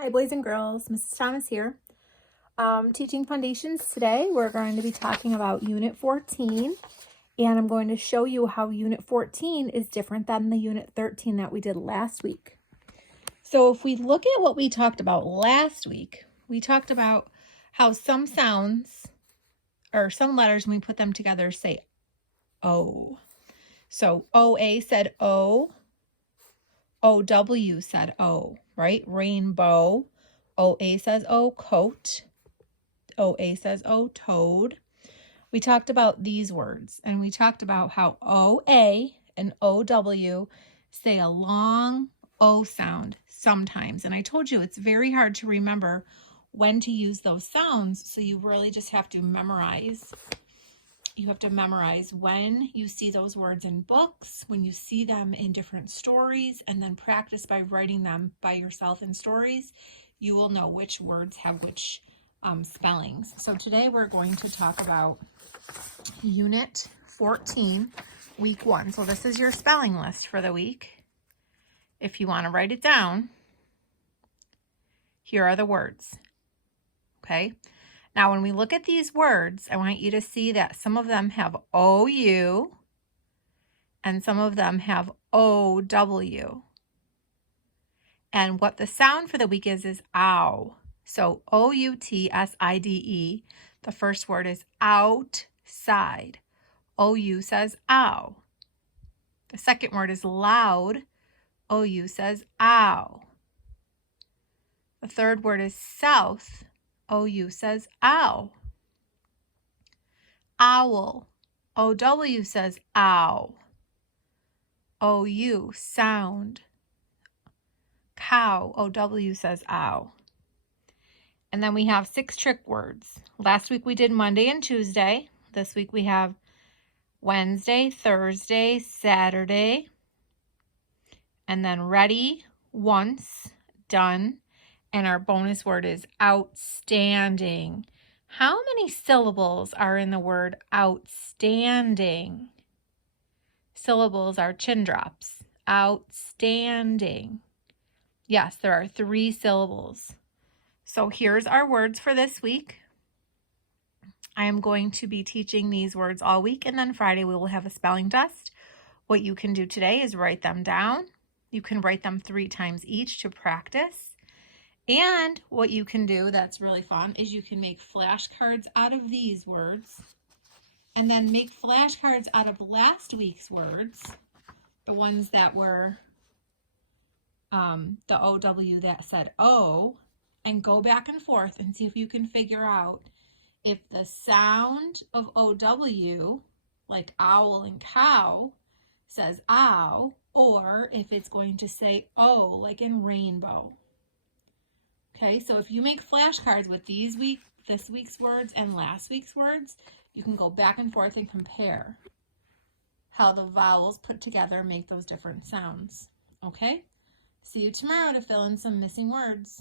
Hi boys and girls, Mrs. Thomas here. Teaching Fundations today. We're going to be talking about Unit 14, and I'm going to show you how Unit 14 is different than the Unit 13 that we did last week. So if we look at what we talked about last week, we talked about how some sounds or some letters, when we put them together, say O. So OA said O, OW said O, right? Rainbow. OA says O, coat. OA says O, toad. We talked about these words, and we talked about how OA and OW say a long O sound sometimes. And I told you it's very hard to remember when to use those sounds, so you really just have to memorize. You have to memorize when you see those words in books, when you see them in different stories, and then practice by writing them by yourself in stories. You will know which words have which spellings. So today we're going to talk about Unit 14, Week 1. So this is your spelling list for the week. If you want to write it down, here are the words. Okay? Now, when we look at these words, I want you to see that some of them have OU and some of them have OW. And what the sound for the week is ow. So OUTSIDE, the first word is outside. OU says ow. The second word is loud. OU says ow. The third word is south. OU says ow. Owl. OW says ow. OU, sound. Cow. OW says ow. And then we have 6 trick words. Last week we did Monday and Tuesday. This week we have Wednesday, Thursday, Saturday. And then ready, once, done. And our bonus word is outstanding. How many syllables are in the word outstanding? Syllables are chin drops. Outstanding. Yes, there are 3 syllables. So here's our words for this week. I am going to be teaching these words all week, and then Friday we will have a spelling test. What you can do today is write them down. You can write them 3 times each to practice. And what you can do that's really fun is you can make flashcards out of these words, and then make flashcards out of last week's words, the ones that were the OW that said O, and go back and forth and see if you can figure out if the sound of OW, like owl and cow, says ow, or if it's going to say O, like in rainbow. Okay, so if you make flashcards with this week's words and last week's words, you can go back and forth and compare how the vowels put together make those different sounds. Okay, see you tomorrow to fill in some missing words.